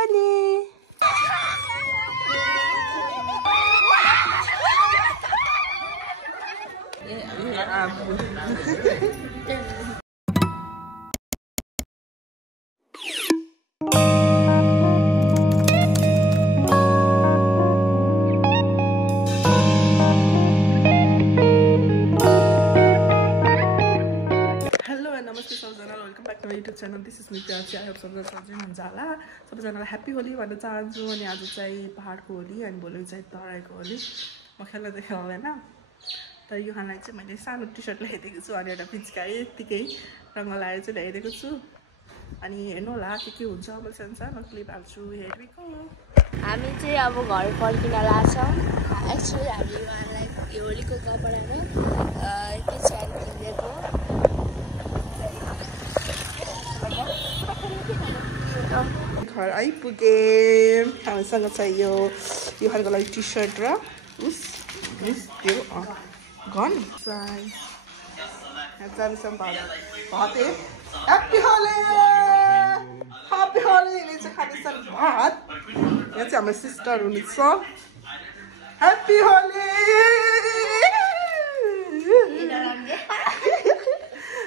Holy! Welcome back to my YouTube channel. This is Nitya. I hope सबजना सजिलो हुनुहुन्छ होला. सबजनालाई ह्यापी होली भन्न चाहन्छु अनि आज चाहिँ पहाडको होली अनि भोलि चाहिँ तराईको होली. म खेल्न त खेल्दैन. तर युहानलाई चाहिँ मैले सानो टी-शर्ट ल्याइदिएको छु अनि एउटा पिचकारी यतिकै रङ लगाएर चाहिँ ल्याइदिएको छु. अनि हेर्नु होला के हुन्छ. म सानो क्लिप हाल्छु. Here we go. हामी चाहिँ अब घर फर्किन लाग्छौँ. एक्चुअली हामी युहानलाई यो होलीको कपडामा पिचकारी किनेको. घर आइपुगे. हामीसँग चाहिँ यो युहानको लागि टी-शर्ट र त्यो गन जान्छौँ भात. Happy Holi happy Holi. यसले चाहिँ खानेछन् भात. यहाँ चाहिँ हाम्रो सिस्टर हुनुहुन्छ. ह्याप्पी होली.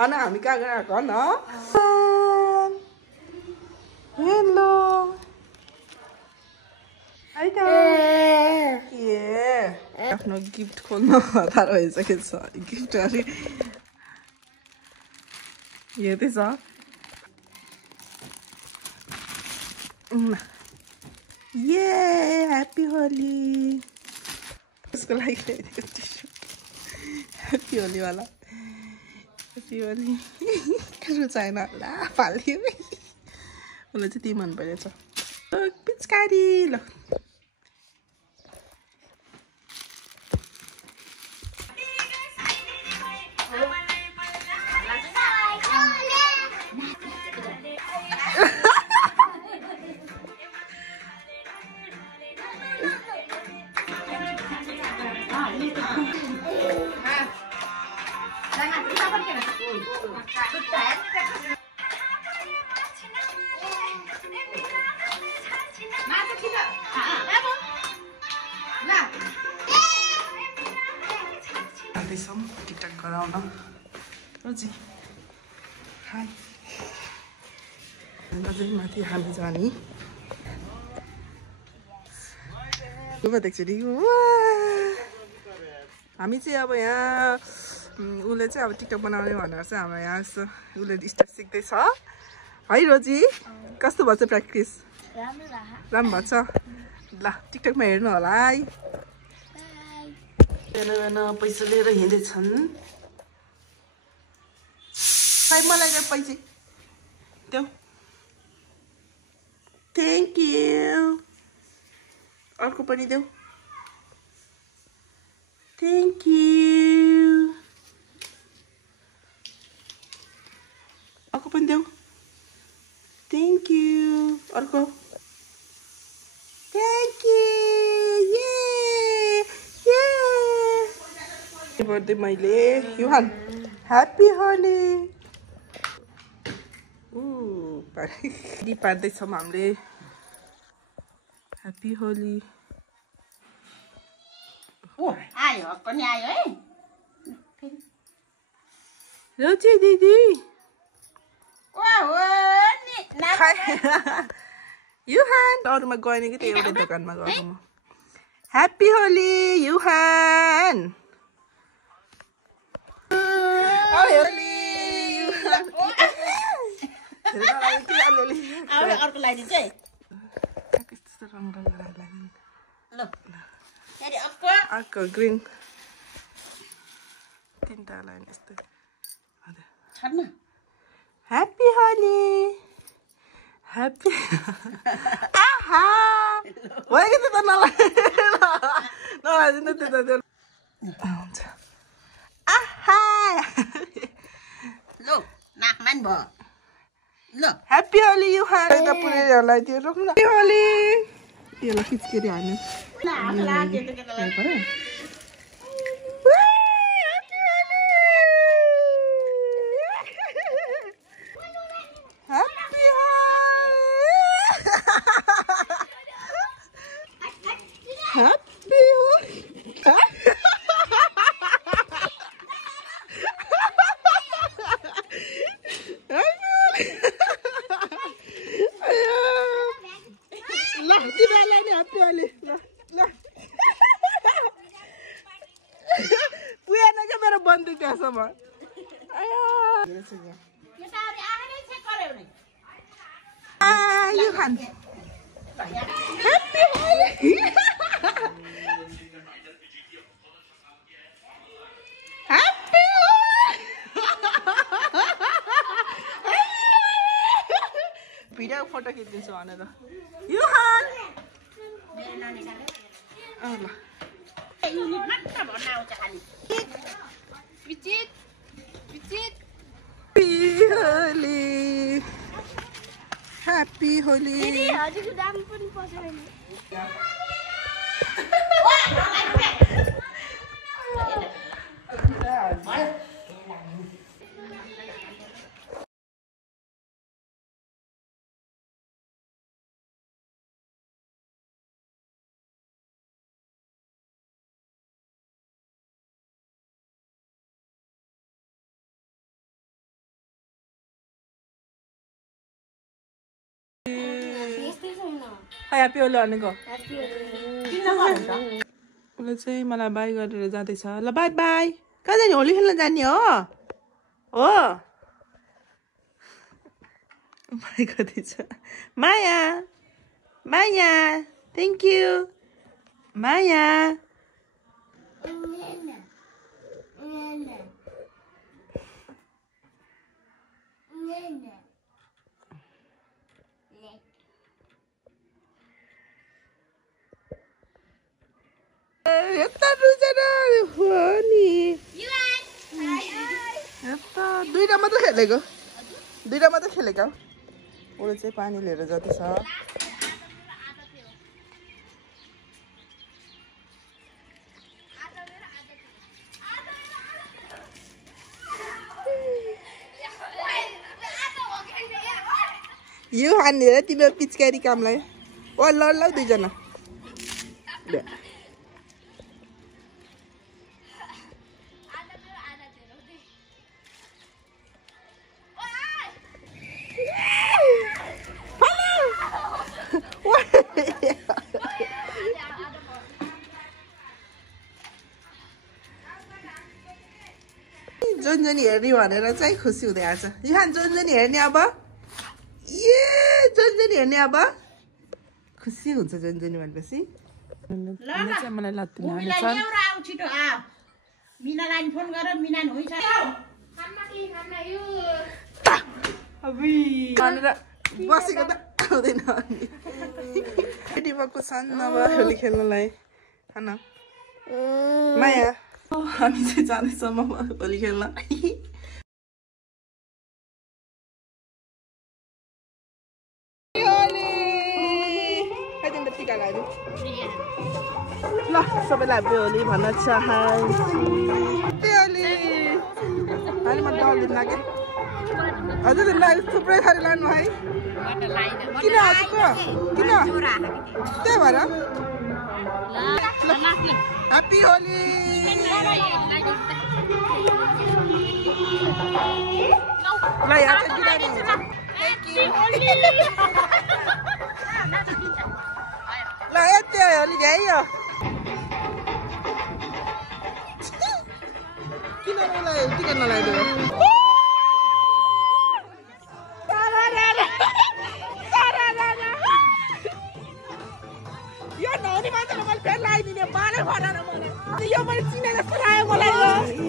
अनि हामी कहाँ गएको न. हेलो आफ्नो गिफ्ट खोल्न हतार भइसकेको छ. गिफ्ट अरे हेर्दैछ. ये ह्याप्पी होली. त्यसको लागि ल्याइदिएको टी-शर्ट ह्याप्पी होलीवाला. ह्याप्पी होली कसो छैन होला फाल्यो. उसलाई चाहिँ त्यही मन परेछ. पिचकारी ल टिकटक गराउन. रोजी हाई. अझै माथि हामी जाने. देख्छु हामी चाहिँ अब यहाँ उसले चाहिँ अब टिकटक बनाउने भनेर चाहिँ हाम्रो यहाँ उसले स्टेप सिक्दैछ है. रोजी कस्तो भएछ प्र्याक्टिस. राम्रो भएछ. ल टिकटकमा हेर्नु होला है. पैसा लिएर हिँड्दैछन्. सायद मलाई पैसा देऊ. Thank you. अर्को पनि देऊ. Thank you. अर्को पनि देऊ. Thank you. अर्को. Thank you. बर्थडे मैले युहान ह्याप्पी होली. पार्दैछौँ हामीले. ह्याप्पी होली. आयो पनि आयो है रोजी दिदी. युहान अरूमा गएन कि त्यो एउटै दोकानमा गएको म. ह्याप्पी होली युहान. अर्को लगाइदिन्छु है. अर्को ग्रिन. तिनवटा लाइन यस्तो. ह्याप्पी होली. ह्याप्पी आहा भयो कि त नलाइदिनु त्यो त हुन्छ. आहा लो नाकमा नि भयो. ल ह्याप्पी होली युहान. यता पुरेहरूलाई त्यो रोक्नु. ह्याप्पी होली. यसलाई खिचकेरी हाल्नु. ह्याप्पी होली. दाइलाई नि ह्याप्पी होली ल ल पुगेन क्या मेरो बन्दुक त्यहाँसम्म यो खान्छ happy Holi happy video photo खिचिदिन्छु भनेर यो हाल ह्याप्पी होली ह्याप्पी होली भनेको उसले चाहिँ मलाई बाई गरेर जाँदैछ ल बाई बाई कहाँ जाने होली खेल्न जाने हो बाई गर्दैछ माया माया थ्याङ्क यू माया यता रुजना हो नि यता दुईटा मात्र खेलेको उसले चाहिँ पानी लिएर जाँदैछ यो हानेर तिम्रो पिचकारी कामलाई ओ ल ल दुईजना जोन्जनी हेर्ने भनेर चाहिँ खुसी हुँदै आएको छ यहाँ जोन्जनी हेर्ने अब जोन्जनी हेर्ने अब खुसी हुन्छ जोन्जनी भनेपछि मलाई लात्तिन मिनालाई फोन गर मिना हुन्छ बसेको त आउँदैन केटीमा कुसान नभए होली खेल्नलाई होइन माया हामी चाहिँ जाँदैछौँ होली खेल्न टिका लाग्यो ल सबैलाई ह्याप्पी होली भन्न चाहन्छु ह्याप्पी होली अहिले म डल दिन लाग्यो हजुर थुप्रै थरी लानु है किन हजुरको किन त्यही भएर ह्याप्पी होली ल यहाँ चाहिँ बिरामी हुन्छ ल यति होली भ्याइयो किन मलाई टिकट नलाइदियो यो नहुने मान्छेले मैले फेरि लगाइदिने बाले भरेर मैले यो मैले चिने जस्तो लाग्यो मलाई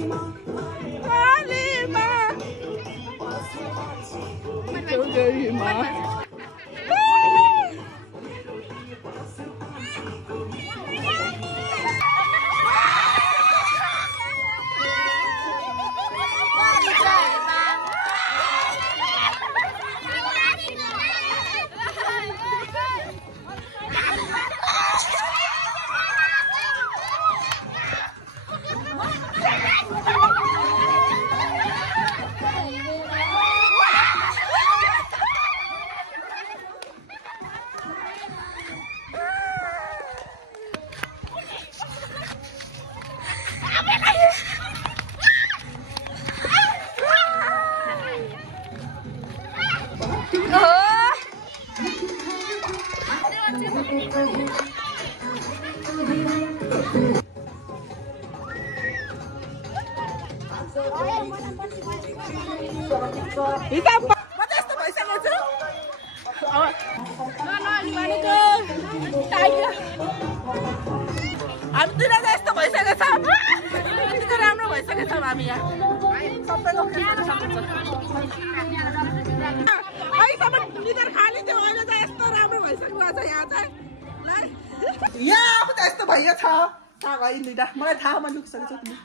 हामी दुईजना यस्तो भइसकेको छ यतिको राम्रो भइसकेको छौँ हामी यहाँ सबैको अहिलेसम्म निधार खाली थियो अहिले चाहिँ यस्तो राम्रो भइसक्नु भएको छ यहाँ चाहिँ यहाँ आफू त यस्तो भइयो छ कहाँ गयो दुइटा मलाई थाहा म लुकिसकेको छु तिमी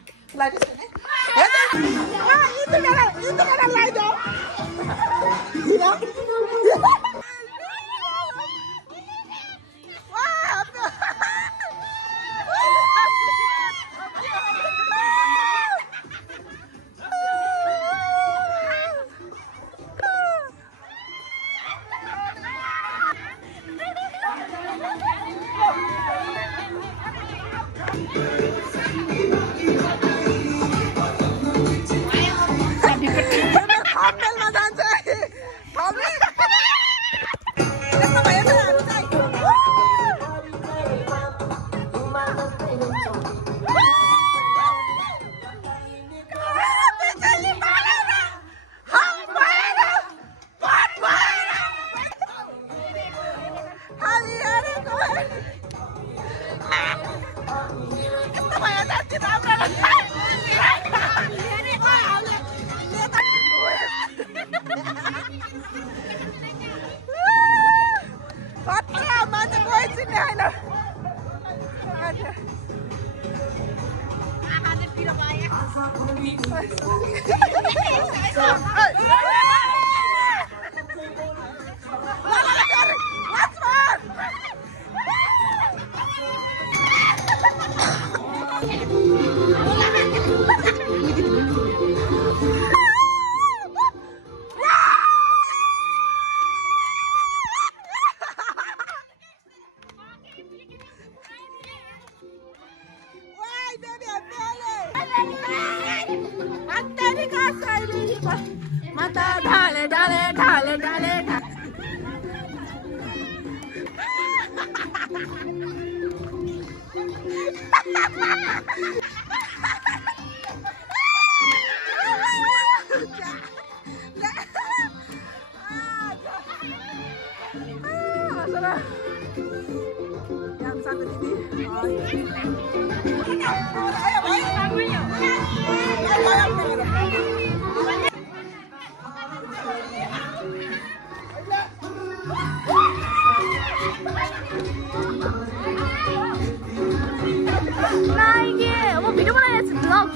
Mata dale dale dale dale video बनाइरहेछु vlog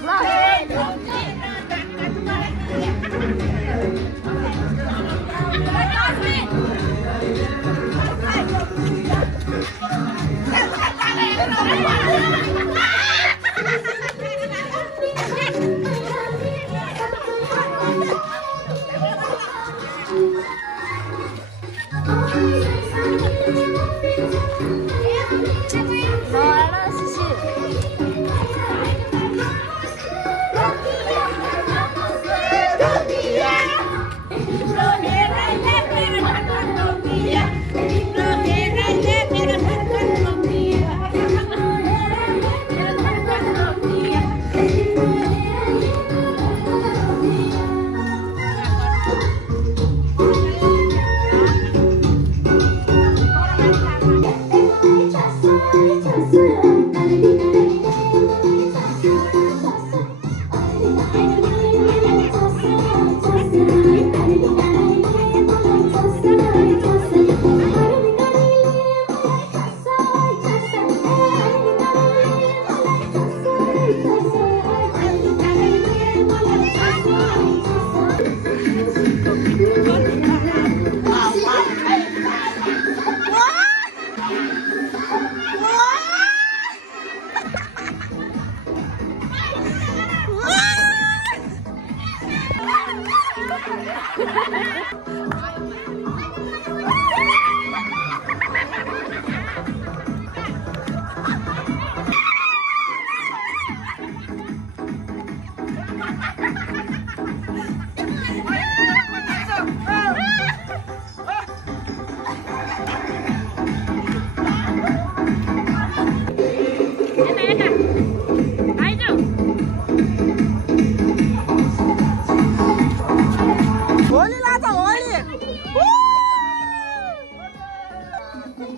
Pai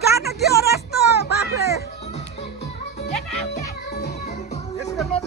गाना के हो र यस्तो बाफरे यसको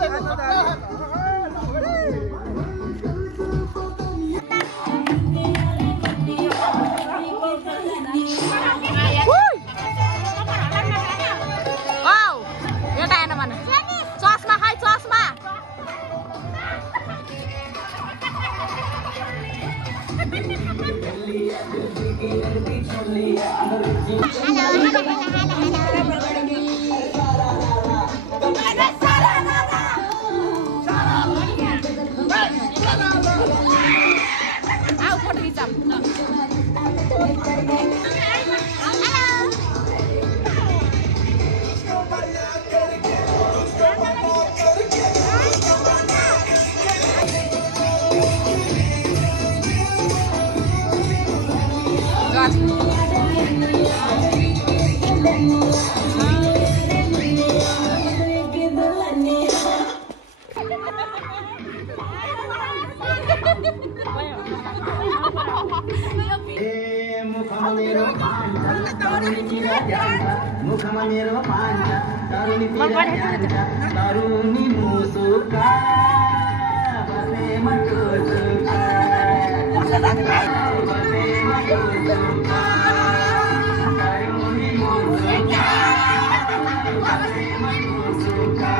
मुखमा मेरो पाञ्चा तरुणी पिरा जान्छ तरुणी मुसुका बसेमा टोचुका बसेमा टोचुका तरुणी मुसुका बसेमा टोचुका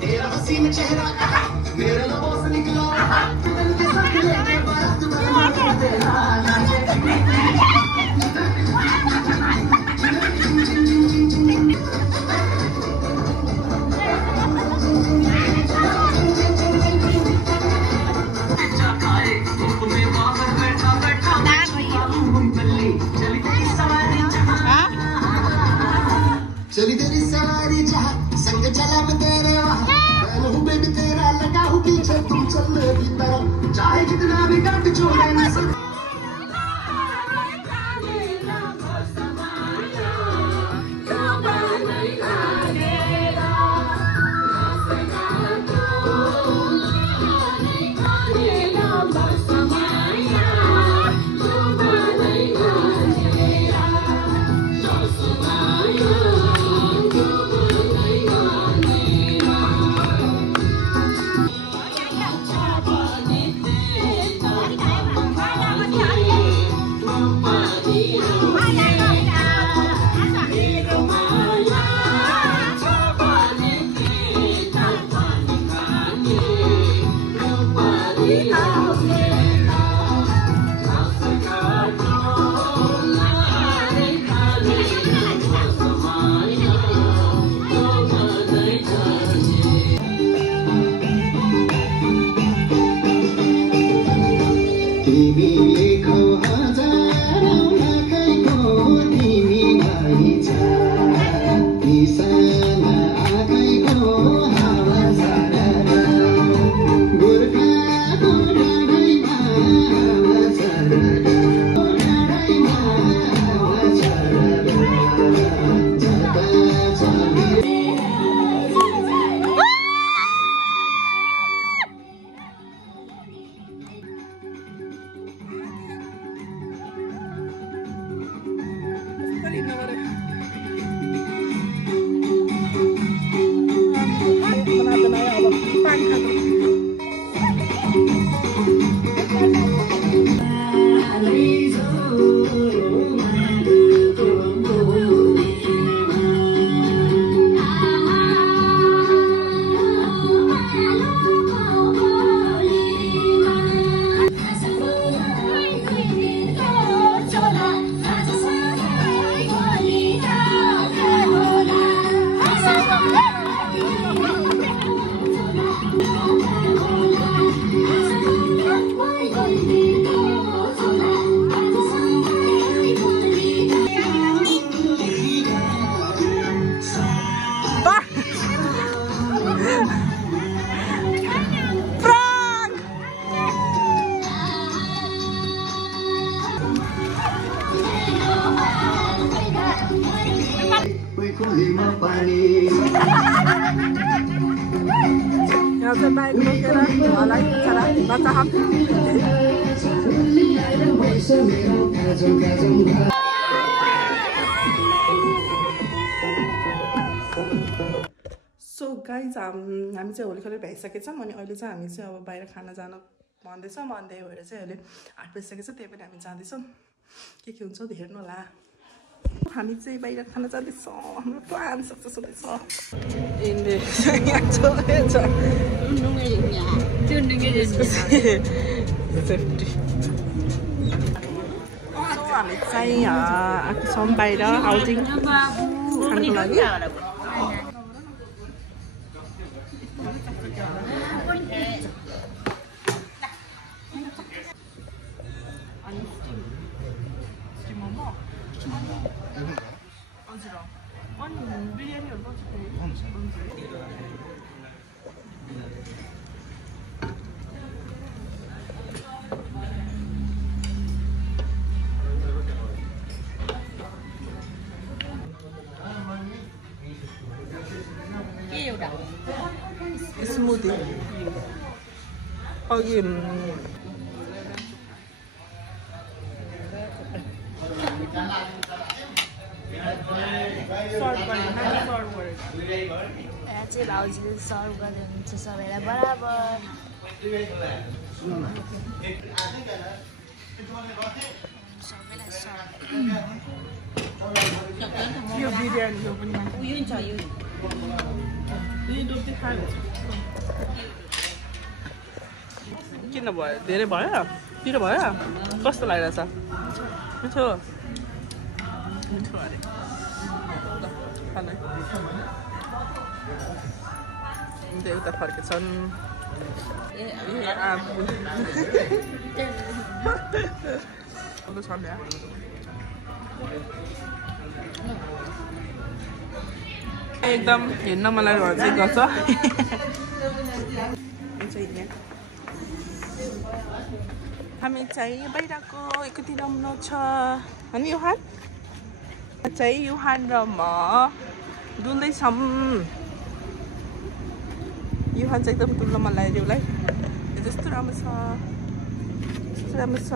तेरा हसीन चेहरा मेरा लबों से निकला चली तेरी सवारी जहाँ संग चला मैं तेरे वहाँ हूँ बेबी तेरा लगा हूँ पीछे तुम चल मेरी तरफ चाहे कितना भी काट छोड़े न सब मलाई बिचरा नचाहम सो गाइज हामी चाहिँ होली खेलेर भ्याइसकेछौँ अनि अहिले चाहिँ हामी चाहिँ अब बाहिर खाना जान भन्दैछौँ भन्दै भएर चाहिँ अहिले 8 बजिसकेछ त्यही पनि हामी जाँदैछौँ के हुन्छ हेर्नु होला हामी चाहिँ बाहिर खाना जाँदैछौँ हाम्रो प्लान सक्सेस हुँदैछ हामी चाहिँ आएको छौँ बाहिर आउटिङ खानको लागि smoothie अघि चाहिँ भाउजूले सर्भ गर्नुहुन्छ सबैलाई बराबर सबैलाई सर्भ यो बिरयानी यो पनि किन भयो धेरै भयो पिरो भयो कस्तो लागिरहेछ मिठो मिठो अरे खानु उता फर्केछन् एकदम हेर्न मलाई भन्छ गर्छ हामी चाहिँ बाहिरको एकति रमाउनु छ अनि युहान चाहिँ युहान र म डुल्दैछौँ युहान चाहिँ एकदम डुल्न मन लाग्यो उसलाई जस्तो राम्रो छ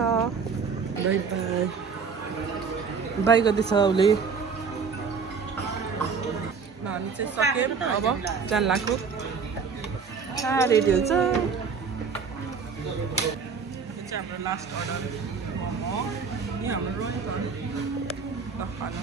बाई बाई बाई गर्दैछ उसले हामी चाहिँ सक्यौँ अब जान लाग्यो रेडी हुन्छ यो चाहिँ हाम्रो लास्ट अर्डर मोमो यो हाम्रो रोहित खानु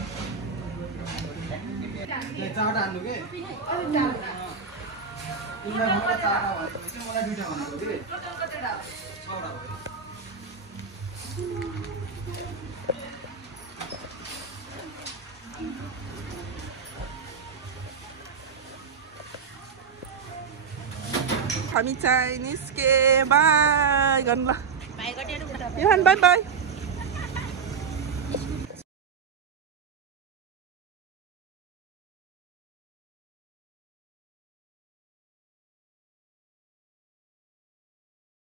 हामी चाहिँ निस्के बाई गर्नु ल युहान बाई बाई